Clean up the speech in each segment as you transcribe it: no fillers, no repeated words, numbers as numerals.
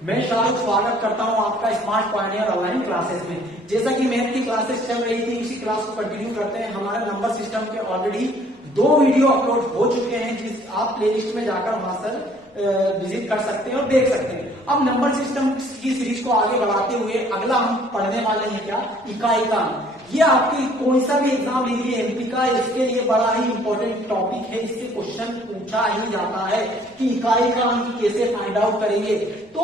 मैं शाहरुख स्वागत करता हूं आपका स्मार्ट पायनियर ऑनलाइन क्लासेस में। जैसा कि मैथ की क्लासेस चल रही थी, इसी क्लास को कंटिन्यू करते हैं। हमारा नंबर सिस्टम के ऑलरेडी 2 वीडियो अपलोड हो चुके हैं, जिस आप प्लेलिस्ट में जाकर वहां पर विजिट कर सकते हैं और देख सकते हैं। अब नंबर सिस्टम की सीरीज को आगे बढ़ाते हुए अगला हम पढ़ने वाले हैं क्या, इकाई काम। ये आपकी कोई सा भी एग्जाम लीजिए एमपी का, इसके लिए बड़ा ही इंपॉर्टेंट टॉपिक है। इससे क्वेश्चन पूछा ही जाता है कि इकाई काम कैसे फाइंड आउट करेंगे। तो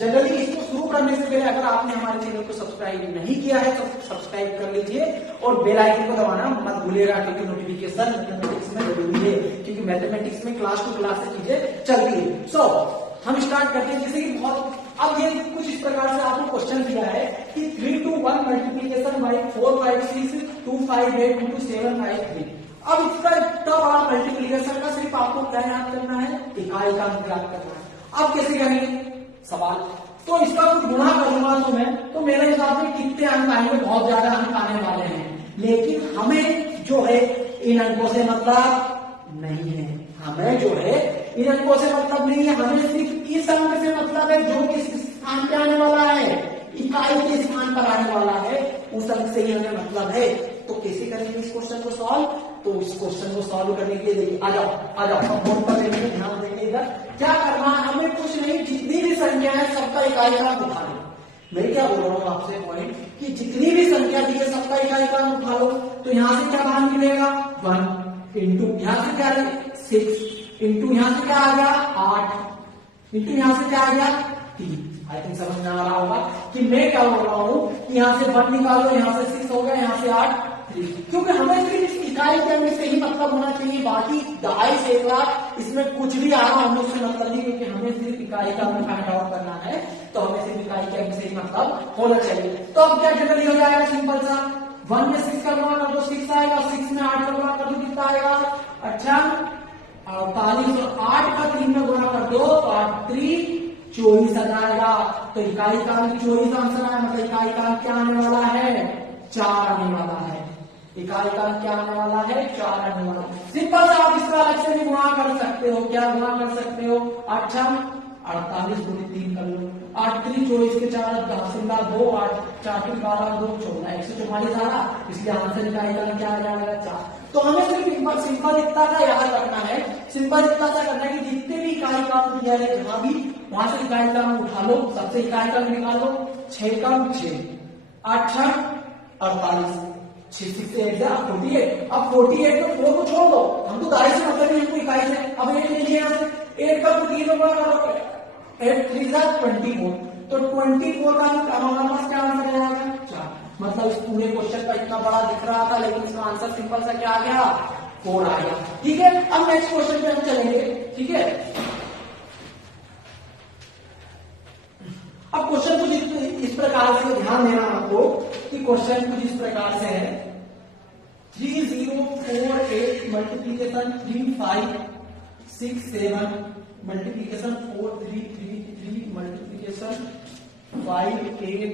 जनरली इसको शुरू करने से पहले अगर आपने हमारे चैनल को सब्सक्राइब नहीं किया है तो सब्सक्राइब कर लीजिए और बेल आइकन को दबाना मत भूलिएगा, क्योंकि नोटिफिकेशन मैथमेटिक्स में जरूरी है, क्योंकि मैथमेटिक्स में क्लास टू क्लास से चीजें चलती है। सो हम स्टार्ट करते हैं। जैसे कि बहुत अब ये कुछ इस प्रकार से आपको क्वेश्चन दिया है कि 3 to 1 मल्टीप्लीकेशन बाई 4 5 6 2 5 8 into 7 5 3। अब इसका इतना बड़ा मल्टीप्लीकेशन का सिर्फ आपको क्या याद करना है, इकाई का अंक याद करना है। अब कैसे करेंगे सवाल, तो इसका कुछ गुणा करूंगा तो मैं, तो मेरे हिसाब से कितने अंक आएंगे, बहुत ज्यादा अंक आने वाले हैं। लेकिन हमें जो है इन अंकों से मतलब नहीं है, हमें जो है इन अंकों से मतलब नहीं है, हमें सिर्फ इस अंक से मतलब है जो किस स्थान पे आने वाला है, इकाई के स्थान पर आने वाला है, उस अंक से ही हमें मतलब है। तो कैसे करेंगे इस क्वेश्चन को सॉल्व, तो इस क्वेश्चन को सॉल्व करने के लिए आ जाओ बोर्ड पर देखिए, ध्यान देंगे। इधर क्या करना है, हमें कुछ नहीं, जितनी भी संख्या है सबका इकाई का उठा लो। मैं क्या बोल रहा हूँ आपसे पॉइंट, कि जितनी भी संख्या दी है सबका इकाई का उठा लो। तो यहां से क्या बाहर निकलेगा 1 इंटू यहां से क्या 6 इंटू यहां से क्या आ गया 8 इंटू यहां से क्या आ गया 3। आई थिंक समझ में आ रहा होगा कि मैं क्या बोल रहा हूं कि यहां से 1 निकालो, यहां से 6 हो गया, यहां से 8 3। क्योंकि हमें सिर्फ इस इकाई के अंक से ही मतलब होना चाहिए, बाकी 2.5 से 1 लाख इसमें कुछ भी आ रहा हमें उससे मतलब नहीं, क्योंकि हमें सिर्फ इकाई का अंक फाइंड आउट करना है। तो हमें सिर्फ इकाई के अंक से ही मतलब होना चाहिए। तो अब क्या जनरली हो जाएगा, सिंपल सा 1 में 6 का गुणा कर दो 6 आएगा, 6 में 8 का गुणा कर दो कितना आएगा, अच्छा 48, और 8 का 3 में गुणा कर दो तो 8 3 24 आ जाएगा। तो इकाई का अंक 24 आंसर आया, मतलब इकाई का अंक क्या आने वाला है 4 आने वाला है। इकाई का अंक क्या आने वाला है 4 आने वाला है। सिंपल से आप इसका अलग से भी गुणा कर सकते हो। क्या गुणा कर सकते हो, 8 48 गुणित 3 कर लो, 8 3 24 के 4 2 8 4 3 12 2 14 144 आ रहा, इसलिए आंसर इकाई का क्या आ जाएगा 4। तो हमें सिर्फ सिंपल इतना सा याद रखना है, सिंपल इतना सा करना है कि जितने भी इकाई का दिया है जहां भी, वहां से इकाई का उठा लो, सबसे इकाई का निकालो। 6 का 6 8 6 48 6 से 8 48। अब 48 में 4 को छोड़ दो, हम तो 2.5 से मतलब नहीं, हमको इकाई से। अब 8 लीजिए यहाँ से, 8 का 3 में गुणा करो, 8 3 24। तो 24 का हमारे पास क्या आंसर आएगा 4। मतलब इस पूरे क्वेश्चन का इतना बड़ा दिख रहा था, लेकिन इसका आंसर सिंपल सा क्या आ गया 4 आ गया। ठीक है, अब नेक्स्ट क्वेश्चन पे हम चलेंगे। ठीक है, अब क्वेश्चन कुछ इस प्रकार से ध्यान देना आपको कि क्वेश्चन कुछ इस प्रकार से है 3 0 4 8 multiplication 3 5 6 7 multiplication 4 3 3 3 multiplication 5 8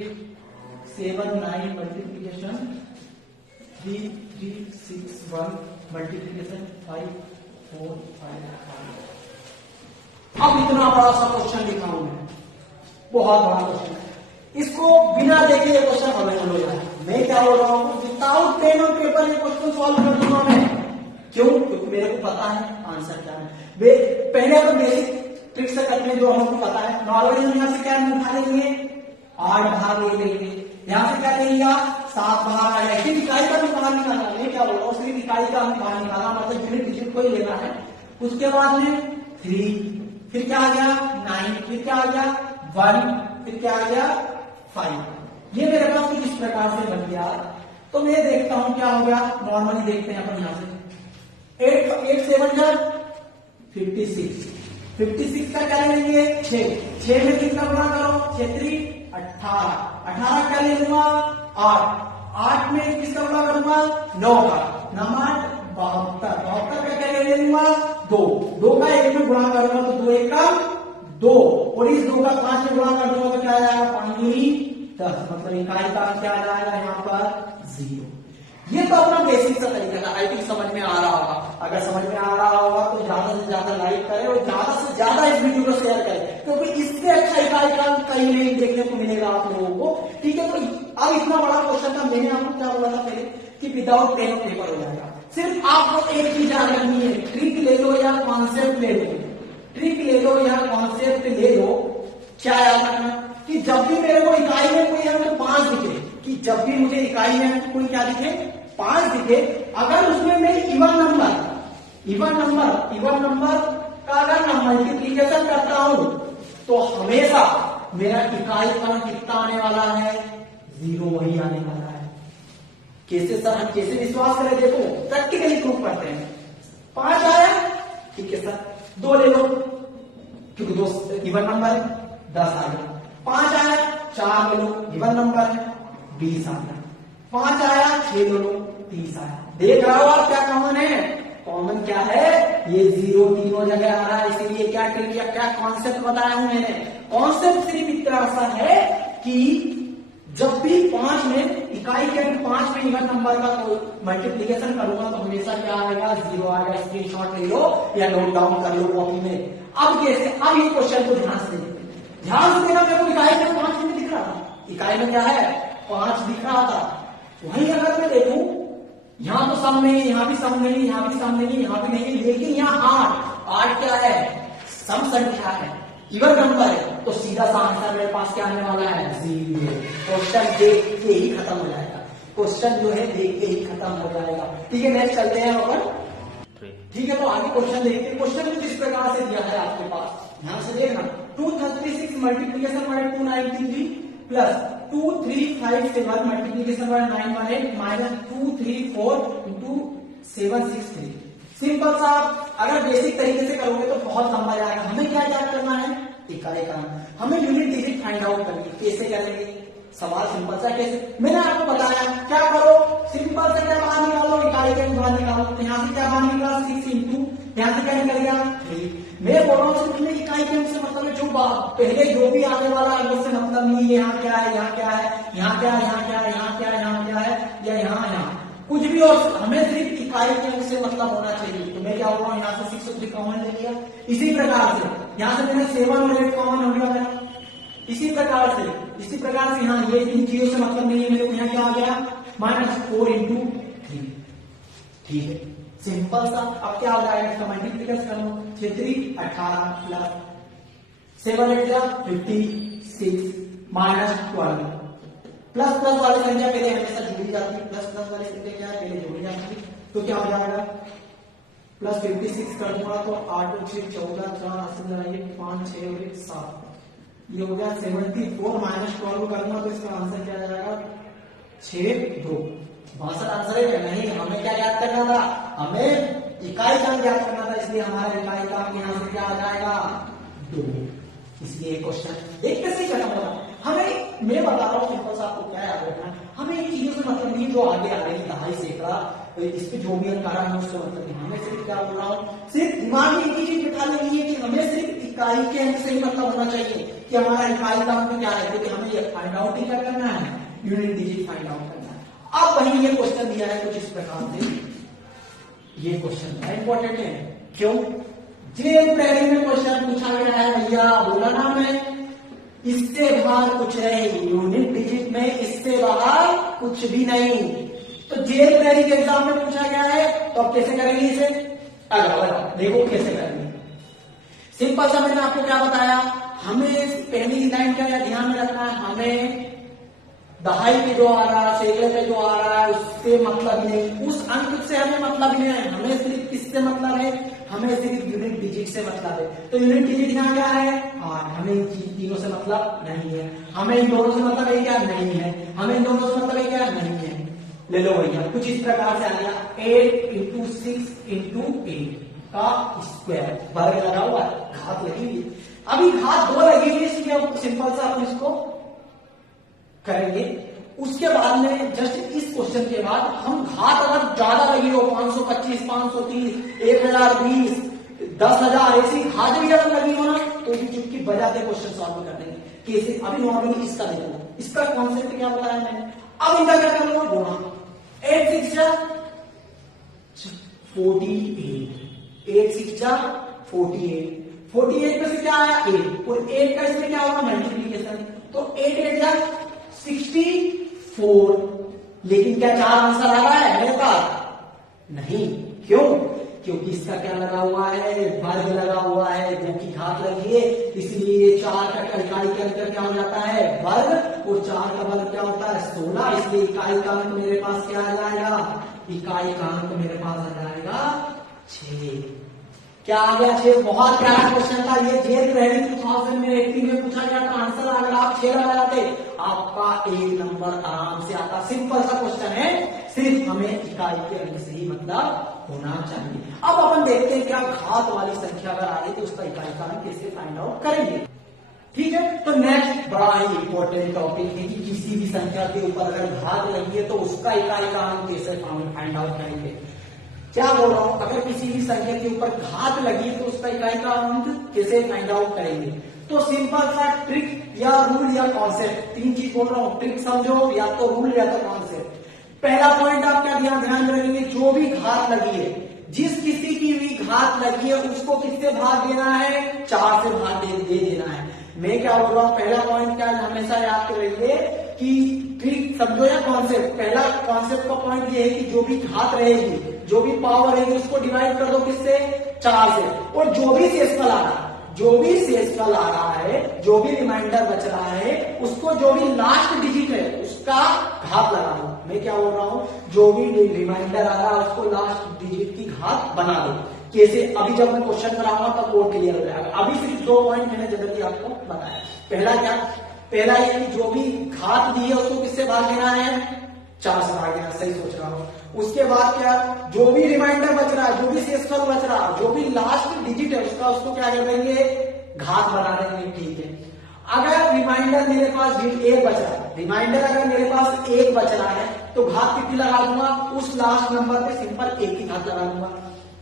7 9 multiplication 3 3 6 1 multiplication 5 4 5 5। अब इतना बड़ा सा क्वेश्चन लिखा हूं मैं, बहुत बड़ा क्वेश्चन है। इसको बिना देखे ये क्वेश्चन अवेलेबल हो जाए। मैं क्या बोल रहा हूं, विदाउट पेन और पेपर ये क्वेश्चन सॉल्व कर दूंगा मैं। क्यों, क्योंकि मेरे को पता है आंसर क्या है। पहले तो बेसिक ट्रिक से करते हैं जो हमको पता है। नॉर्मली हम यहाँ से क्या उठा लेंगे 8 बाहर ले लेंगे, यहाँ से क्या लेंगे 7 बाहर आएगा, फिर इकाई का भी बाहर निकालना। मैं क्या बोल रहा हूँ, सिर्फ इकाई का भी बाहर निकालना, मतलब यूनिट डिजिट को ही लेना है। उसके बाद में 3, फिर क्या आ गया 9, फिर क्या आ गया 1, फिर क्या आ गया 5। ये मेरे पास कुछ इस प्रकार से बन गया। तो मैं देखता हूं क्या हो गया, नॉर्मली देखते हैं अपन यहां से 8 7 जा 56, 56 का क्या लेंगे 6 में कितना गुणा करो 6 3 18, 18 क्या ले लूंगा 8 में किसका गुणा करूंगा 9 का, 9 8 72, 72 का क्या ले लूंगा 2 का 1 में गुणा करूंगा तो 2 1 का 2, और इस 2 का 5 में गुणा कर दूंगा तो क्या आएगा 5 दूनी 10, मतलब इकाई का क्या आ जाएगा यहाँ पर 0। ये तो अपना बेसिक सा तरीका था। आई थिंक समझ में आ रहा होगा। अगर समझ में आ रहा होगा तो ज्यादा से ज्यादा लाइक करें और ज्यादा से ज्यादा इस वीडियो को शेयर करें, क्योंकि इससे अच्छा इकाई का कहीं नहीं देखने को मिलेगा आप लोगों को। ठीक है, तो अब इतना बड़ा क्वेश्चन था, मैंने आपको क्या बोला था पहले कि विदाउट पेन और पेपर हो जाएगा। सिर्फ आपको एक चीज याद रखनी है, ट्रिक ले लो या कॉन्सेप्ट ले लो, ट्रिक ले लो या कॉन्सेप्ट ले लो। क्या याद रखना कि जब भी मेरे को इकाई में कोई अंक 5 दिखे, कि जब भी मुझे इकाई में अंक कोई क्या दिखे 5 दिखे, अगर उसमें मैं इवन नंबर का अगर मैं मल्टीप्लीकेशन करता हूं तो हमेशा मेरा इकाई का कितना आने वाला है, 0 वही आने वाला है। कैसे सर, हम कैसे विश्वास करें? देखो प्रैक्टिकली प्रूव करते हैं। 5 आया, ठीक है सर, 2 ले लो क्योंकि 2 इवन नंबर है, 10 आ गया। 5 आया, 4 ले लो, इवन नंबर है, 20 आ गया। 5 आया, 6 ले लो, 30 आया। देख रहा हो आप क्या कॉमन है? कॉमन क्या है? ये 0 तीनों जगह आ रहा है। इसीलिए क्या ट्रिक या क्या कॉन्सेप्ट बताया हूं मैंने? कॉन्सेप्ट सिर्फ इतना सा है कि जब भी 5 में इकाई के अंक 5 में इवन नंबर का मल्टीप्लीकेशन करूंगा तो हमेशा क्या आएगा, 0 आएगा। स्क्रीनशॉट ले लो या नोट डाउन कर लो कॉपी में। अब कैसे? अब ये क्वेश्चन को ध्यान से देना। मेरे को इकाई में 5 में दिख रहा था, इकाई में क्या है 5 दिख रहा था। वही अगर मैं देखूं, यहां तो सम नहीं, यहां भी सम नहीं, यहां भी सम नहीं, यहां भी नहीं, लेकिन यहां 8 क्या है, सम संख्या है, इवन नंबर है, तो सीधा सा आंसर मेरे पास क्या आने वाला है, 0। क्वेश्चन देख के ही खत्म हो जाएगा, क्वेश्चन जो है देख के ही खत्म हो जाएगा। ठीक है, नेक्स्ट चलते हैं अपन। ठीक है, तो आगे क्वेश्चन देखते हैं। क्वेश्चन कुछ इस प्रकार से दिया है आपके पास, ध्यान से देखना। 236 multiplication bye 293 plus 2357 multiplication bye 918 minus 234 into 763। Simple सा, अगर बेसिक तरीके से करोगे तो बहुत लंबा जाएगा। हमें क्या याद करना है, इकाई का, हमें यूनिट डिजिट फाइंड आउट करनी। कैसे करेंगे? सवाल सिंपल सा, कैसे? मैंने आपको बताया क्या करो, सिंपल से क्या बाहर निकालो, इकाई के बाहर निकालो। तो यहाँ से क्या बाहर निकाला, 6 इंटू यहाँ से क्या निकल गया 3। मैं बोल रहा हूँ सिर्फ इकाई के अंक से मतलब जो पहले जो भी आने वाला है उससे मतलब नहीं। यहाँ क्या है, यहाँ क्या है, यहाँ क्या है, यहाँ क्या है, यहाँ क्या है, यहाँ क्या है, या यहाँ कुछ भी, और हमें सिर्फ इकाई के अंक से मतलब होना चाहिए। तो मैं क्या बोल रहा हूँ, यहाँ से 6 और 3 कॉमन ले लिया। इसी प्रकार से यहाँ से मैंने 7 और 8 कॉमन हो गया। इसी प्रकार से यहाँ ये 3 चीजों से मतलब नहीं है मेरे को। यहाँ क्या आ गया, -4 इंटू 3। ठीक है, सिंपल सा। अब क्या हो जाएगा, इसका मल्टीप्लीकेशन करो, 6 18 प्लस 7 8 56 माइनस 12। प्लस प्लस वाली संख्या पहले हमेशा जुड़ी जाती है, प्लस प्लस वाली संख्या क्या है, पहले जुड़ी जाती है। तो क्या हो जाएगा, प्लस 56 कर दूंगा तो 8 और 6 14, 4 80 लगाइए, 5 6 और 1 7, ये हो गया 74 माइनस 12 करूंगा तो इसका आंसर क्या आ जाएगा, 6 2। 62 आंसर है नहीं। हमें क्या याद करना था, हमें इकाई का याद करना था, इसलिए हमारे इकाई का यहाँ से क्या आ जाएगा 2। इसलिए क्वेश्चन एक कैसे खत्म होगा। हमें, मैं बता रहा हूँ सिंपल सा, आपको क्या याद रखना, हमें इन चीजों से मतलब नहीं जो आगे आ रही 2.5 सैकड़ा इस पे जो भी अंक आ रहा है उससे मतलब नहीं। हमें सिर्फ क्या बोल रहा हूँ, सिर्फ दिमाग में एक ही चीज बिठा लेनी है कि हमें सिर्फ इकाई के अंक से ही मतलब होना चाहिए कि हमारा इकाई का अंक क्या है, क्योंकि हमें ये फाइंड आउट ही क्या करना है, यूनिट डिजिट फाइंड आउट करना है। अब वही ये क्वेश्चन दिया है कुछ इस प्रकार से। ये क्वेश्चन बड़ा इंपॉर्टेंट है, क्यों? जेल पहले में क्वेश्चन पूछा गया है भैया, बोला ना मैं, इससे बाहर कुछ नहीं, यूनिट डिजिट में इससे बाहर कुछ भी नहीं। तो जेल पहले के एग्जाम में पूछा गया है, तो अब कैसे करेंगे इसे? देखो कैसे करेंगे। सिंपल सा, मैंने आपको क्या बताया, हमें पहली लाइन का ध्यान में रखना है, हमें 2.5 पे जो आ रहा है, सैकड़े पे जो आ रहा है उससे मतलब नहीं, उस अंक से हमें मतलब नहीं है। हमें सिर्फ किससे मतलब है, हमें सिर्फ यूनिट डिजिट से मतलब है। तो यूनिट डिजिट यहाँ क्या है 8, हमें इन तीनों से मतलब नहीं है। हमें इन दोनों से मतलब है क्या, नहीं है। हमें इन दोनों से मतलब है क्या, नहीं है। ले लो भैया, कुछ इस प्रकार से आ गया 8 इंटू 6 इंटू 8 का स्क्वायर, वर्ग लगा हुआ है, घात लगी हुई है। अभी घात 2 लगी हुई है, इसलिए सिंपल सा हम इसको करेंगे। उसके बाद में जस्ट इस क्वेश्चन के बाद हम घात अगर ज्यादा लगी हो, 525 530 1020 10,000 ऐसी घात भी अगर लगी हो ना, तो भी चुटकी बजाते क्वेश्चन सॉल्व कर देंगे। कैसे? अभी नॉर्मली इसका देखो, इसका कॉन्सेप्ट क्या बताया मैंने। अब इनका क्या कर लो, गुणा 8 6 48 8 6 48 48 में से क्या आया 8, और 8 का इसमें क्या होगा मल्टीप्लीकेशन, तो 8 8 जा 64। लेकिन क्या 4 आंसर आ रहा है मेरे पास? नहीं। क्यों? क्योंकि इसका क्या लगा हुआ है, वर्ग लगा हुआ है, 2 की घात लगी है, इसलिए 4 का इकाई के अंदर क्या हो जाता है वर्ग, और 4 का वर्ग क्या होता है 16, इसलिए इकाई का अंक मेरे पास क्या आ जाएगा, इकाई का अंक मेरे पास आ जाएगा 6। क्या आ गया 6? बहुत प्यारा क्वेश्चन था ये, जेल ग्रहणी 2018 में पूछा गया था। आंसर अगर आप 6 लगाते आपका 1 नंबर आराम से आता। सिंपल सा क्वेश्चन है, सिर्फ हमें इकाई के अंक से ही मतलब होना चाहिए। अब अपन देखते हैं क्या घात वाली संख्या अगर आ रही तो उसका इकाई का अंक कैसे फाइंड आउट करेंगे। ठीक है, तो नेक्स्ट बड़ा ही इंपॉर्टेंट टॉपिक है कि किसी भी संख्या के ऊपर अगर घात लगी है तो उसका इकाई का अंक कैसे फाइंड आउट करेंगे। क्या बोल रहा हूं, अगर किसी भी संख्या के ऊपर घात लगी है तो उसका इकाई का अंक कैसे फाइंड आउट करेंगे। तो सिंपल सा ट्रिक या रूल या कॉन्सेप्ट, 3 चीज बोल रहा हूं, ट्रिक समझो या तो रूल या तो कॉन्सेप्ट। पहला पॉइंट आप क्या ध्यान रखेंगे, जो भी घात लगी है, जिस किसी की भी घात लगी है उसको किससे भाग देना है, 4 से भाग दे देना है। मैं क्या बोल रहा हूं, पहला पॉइंट क्या हमेशा याद करेंगे कि ट्रिक समझो या कॉन्सेप्ट। पहला कॉन्सेप्ट का पॉइंट ये है कि जो भी घात रहेगी, जो भी पावर रहेगी उसको डिवाइड कर दो किससे, 4 से, और जो भी शेषफल आ रहा है, जो भी शेषफल आ रहा है, जो भी रिमाइंडर बच रहा है, उसको जो भी लास्ट डिजिट है उसका घात लगा दो। मैं क्या बोल रहा हूं, जो भी रिमाइंडर आ रहा है उसको लास्ट डिजिट की घात बना दो। कैसे? अभी जब मैं क्वेश्चन कराऊंगा तब वो क्लियर हो जाएगा। अभी सिर्फ 2 पॉइंट मैंने जनरली आपको बताया। पहला क्या, पहला ये कि जो भी घात दी है उसको किससे भाग देना है, 4 से भाग देना, सही सोच रहा हूं। उसके बाद क्या, जो भी रिमाइंडर बच रहा है, जो भी शेषफल बच रहा है, जो भी लास्ट डिजिट है उसका उसको क्या कर देंगे, घात बना देंगे। ठीक है, अगर रिमाइंडर मेरे पास 1 बच रहा है, रिमाइंडर अगर मेरे पास 1 बच रहा है तो घात कितनी लगा दूंगा, उस लास्ट नंबर पे सिंपल 1 की घात लगा दूंगा।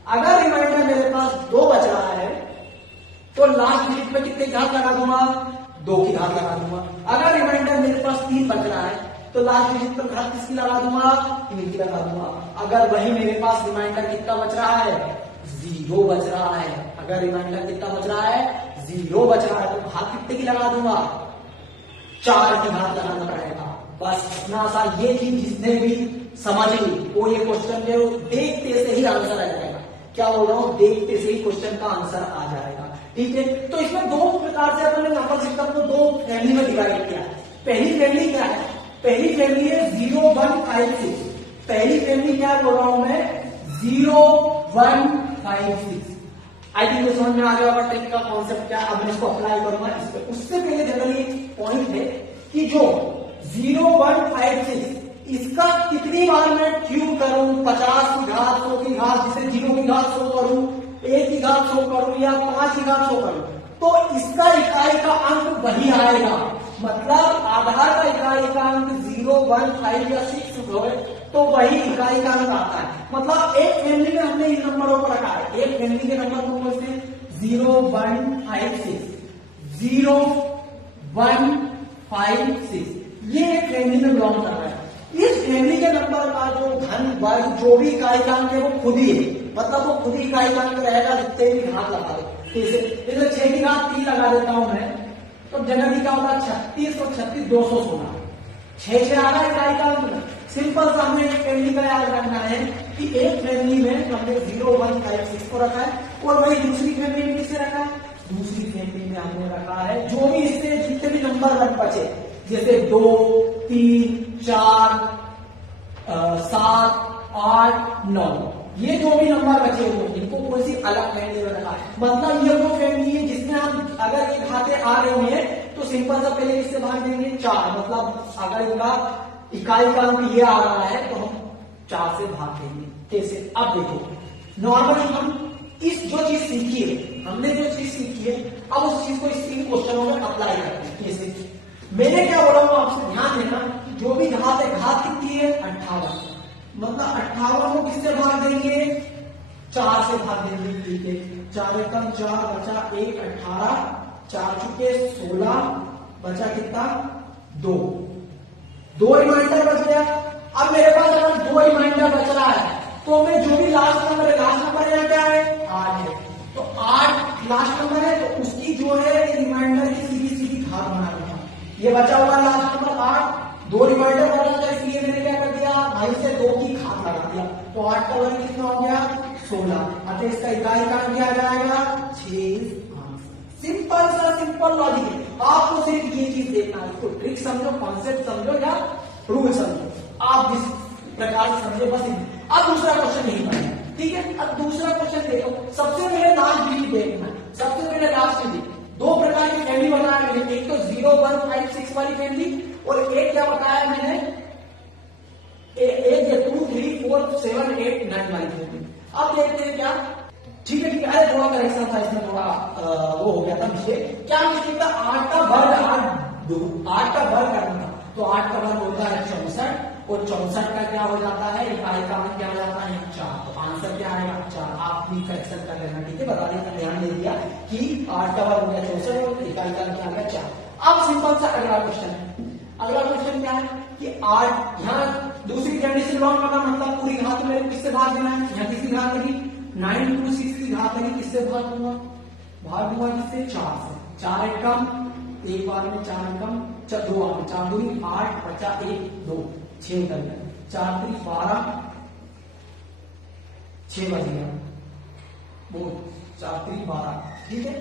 अगर रिमाइंडर मेरे पास 2 बच रहा है तो लास्ट डिजिट पे कितनी घात लगा दूंगा, 2 की घात लगा दूंगा। अगर रिमाइंडर मेरे पास 3 बच रहा है तो लास्ट डिजिट पर घात किसकी लगा दूंगा, 3 की लगा दूंगा। अगर वही मेरे पास रिमाइंडर कितना बच रहा है, 0 बच रहा है, अगर रिमाइंडर कितना बच रहा है, 0 बच रहा है, तो घात कितने की लगा दूंगा, 4 की घात लगाना पड़ेगा। बस इतना सा, ये चीज जिसने भी समझ ली वो ये क्वेश्चन में देखते से ही आंसर आ जाएगा। क्या बोल रहा हूं, देखते से ही क्वेश्चन का आंसर आ जाएगा। ठीक है, तो इसमें 2 प्रकार से अपन ने नंबर सिस्टम को 2 फैमिली में डिवाइड किया है। पहली फैमिली क्या है, पहली फैमिली है 0 1 5 6। पहली फैमिली क्या बोल रहा हूं मैं, 0 1 5 6। आई थिंक ये समझ में आ गया होगा ट्रिक का कॉन्सेप्ट क्या। अब मैं इसको अप्लाई करूंगा इस पर। उससे पहले जनरली एक पॉइंट है कि जो 0 1 5 6 इसका कितनी बार मैं क्यूब करूं, 50 की घात, 100 की घात, जिसे 0 की घात 100 करूं, 1 की घात 100 करूं या 5 की घात 100 करूं, तो इसका इकाई का अंक वही आएगा। मतलब आधार का इकाई का अंक 0 1 5 या 6 हो तो वही इकाई का अंक आता है। मतलब एक फैमिली में हमने इन नंबरों को रखा है। एक फैमिली के नंबर को बोलते हैं 0 1 5 6, 0 1 5 6, ये एक फैमिली में बिलोंग कर रहा है। इस फैमिली के नंबर का जो धन वर्ग जो भी इकाई का अंक है वो खुद ही है, मतलब वो खुद ही इकाई का अंक रहेगा, जितने भी घात लगा दो। जैसे 6 की घात 3 लगा देता हूं मैं, तो जनरली क्या होगा, 36 और 36 216, 6 आ रहा है इकाई का अंक। सिंपल सा हमें एक फैमिली का याद रखना है कि एक फैमिली में हमने 0 1 5 6 को रखा है, और वही दूसरी फैमिली में किसे रखा है, दूसरी फैमिली में हमने रखा है जो भी इससे जितने भी नंबर बचे, जैसे 2 3 4 7 8 9, ये जो भी नंबर बचे हुए इनको कोई सी अलग फैमिली में रखा है। मतलब ये वो फैमिली है जिसमें हम अगर ये घाते आ रहे हैं तो सिंपल सा पहले इससे भाग देंगे 4। मतलब अगर इनका इकाई का अंक ये आ रहा है तो हम 4 से भाग देंगे। कैसे, अब देखो नॉर्मली हम इस जो चीज सीखी है, हमने जो चीज सीखी है, अब उस चीज को इस 3 क्वेश्चनों में अप्लाई करते हैं। कैसे, मैंने क्या बोला हूं आपसे ध्यान देना, जो भी घात है, घात कितनी है 58, मतलब 58 को किससे भाग देंगे, 4 से भाग देंगे। ठीक है, 4 एकम 4 बचा 1 18, 4 चुके 16, बचा कितना 2 रिमाइंडर बच गया। अब मेरे पास अगर 2 रिमाइंडर बच रहा है तो मैं जो भी लास्ट नंबर है, लास्ट नंबर यहाँ क्या है 8 है, तो 8 लास्ट नंबर है तो उसकी जो है रिमाइंडर की सीधी सीधी घात बना दूंगा। ये बचा हुआ लास्ट नंबर 8, 2 रिमाइंडर बना था इसलिए मैंने क्या कर दिया भाई से 2 की घात लगा दिया। तो 8 का वर्ग कितना हो गया 16। अतः इसका इकाई कारण क्या आ जाएगा 6। सिंपल सा सिंपल लॉजिक है। आपको सिर्फ ये चीज देखना है, इसको ट्रिक समझो, कॉन्सेप्ट समझो या रूल समझो, आप जिस प्रकार से समझे बस। अब दूसरा क्वेश्चन नहीं पढ़ेगा, ठीक है। अब दूसरा क्वेश्चन देखो, सबसे पहले लास्ट डिजिट देखना है। सबसे पहले लास्ट डिजिट 2 प्रकार की फैमिली बनाया मैंने, एक तो 0 1 5 6 वाली फैमिली और एक क्या बताया मैंने, एक 2 3 4 7 8 9 वाली फैमिली। अब देखते हैं क्या, ठीक है ठीक है। अरे थोड़ा करेक्शन था इसमें, थोड़ा वो हो गया था मिस्टेक। क्या मिस्टेक था, 8 का वर्ग 8 का वर्ग करना था, तो 8 का वर्ग होता है 64 और 64 का क्या हो जाता है इकाई का मान क्या हो जाता है 4। तो आंसर क्या आएगा 4। आप भी करेक्शन कर लेना, ठीक है। बता देना, ध्यान दे दिया कि 8 का वर्ग हो गया 64 और इकाई का क्या आ गया 4। अब सिंपल सा अगला क्वेश्चन है। अगला क्वेश्चन क्या है कि 8 यहाँ दूसरी फैमिली से बिलोंग करना, मतलब पूरी घात में किससे भाग देना है, यहाँ किसकी घात लगी 9 into 6 की घात लगी, किससे भाग दूंगा किससे 4 से। 4 एक कम, एक बार में 4 कम, 2 आ गए, 4 दूनी 8 बचा 1 2 6 कर गया, 4 3 12 6 बज गया, वो 4 3 12, ठीक है।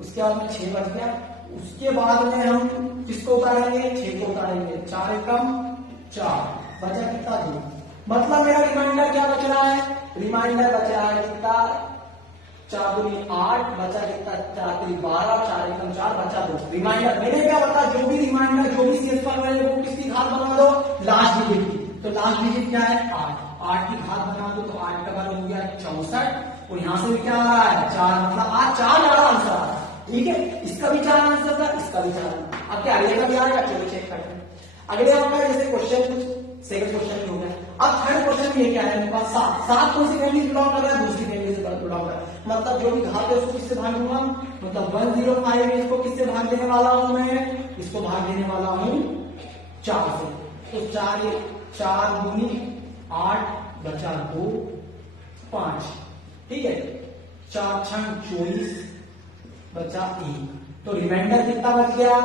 उसके बाद में 6 बज गया। उसके बाद में हम किसको उतारेंगे 6 को उतारेंगे, 4 एक कम 4 बचा कितना 2। मतलब मेरा रिमाइंडर क्या बच रहा है, रिमाइंडर बच रहा है कितना 4 दूनी 8 बचा कितना 4 3 12 4 एकम 4 बचा 2। रिमाइंडर मैंने क्या बता, जो भी रिमाइंडर जो भी शेषफल है वो किसकी घात बना दो लास्ट डिजिट की। तो लास्ट डिजिट क्या है 8 की घात बना दो, तो 8 का वर्ग हो गया 64 और यहां से भी क्या आ रहा है 4, मतलब आज 4 ज्यादा आंसर आ रहा है, ठीक है। इसका भी 4 आंसर था, इसका भी 4। अब क्या अगले का भी आएगा, चलो चेक करते हैं। अगले आपका जैसे क्वेश्चन सेकंड क्वेश्चन हो गया। अब थर्ड क्वेश्चन ये क्या है मेरे पास 7 कौन सी फैमिली से बिलोंग कर रहा है, दूसरी फैमिली से बिलोंग कर रहा है। मतलब जो भी घात है उसको किससे भाग दूंगा, मतलब 105 है, इसको किससे भाग देने वाला हूं मैं, इसको भाग देने वाला हूं 4 से। तो 4 दूनी 8 बचा 2 5, ठीक है। 4 6 24 बचा 1, तो रिमाइंडर कितना बच गया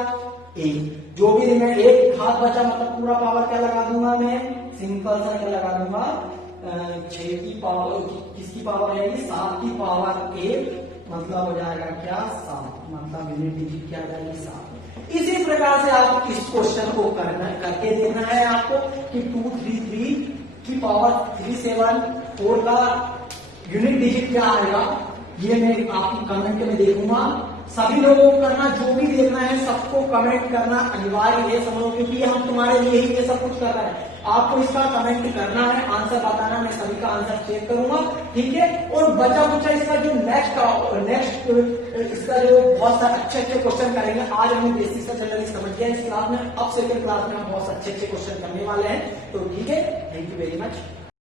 1। जो भी रिमाइंडर एक घात बचा, मतलब पूरा पावर क्या लगा दूंगा मैं, सिंपल सा क्या लगा दूंगा 6 की पावर, किसकी पावर आएगी 7 की पावर 1, मतलब हो जाएगा क्या 7, मतलब यूनिट डिजिट क्या जाएगी 7। इसी प्रकार से आप इस क्वेश्चन को करके देखना है आपको कि 233 की पावर 374 का यूनिट डिजिट क्या आएगा। ये मैं आपकी कमेंट में देखूंगा, सभी लोगों को करना, जो भी देखना है सबको कमेंट करना अनिवार्य है, समझो, क्योंकि हम तुम्हारे लिए ही ये सब कुछ कर रहे हैं। आपको इसका कमेंट करना है, आंसर बताना, मैं सभी का आंसर चेक करूंगा, ठीक है। और बचा कुचा इसका जो नेक्स्ट इसका जो बहुत सारे अच्छे क्वेश्चन करेंगे। आज हमने बेसिक का जनरली समझ गया इस क्लास में, अब सेकंड क्लास में हम बहुत अच्छे क्वेश्चन करने वाले हैं। तो ठीक है, थैंक यू वेरी मच।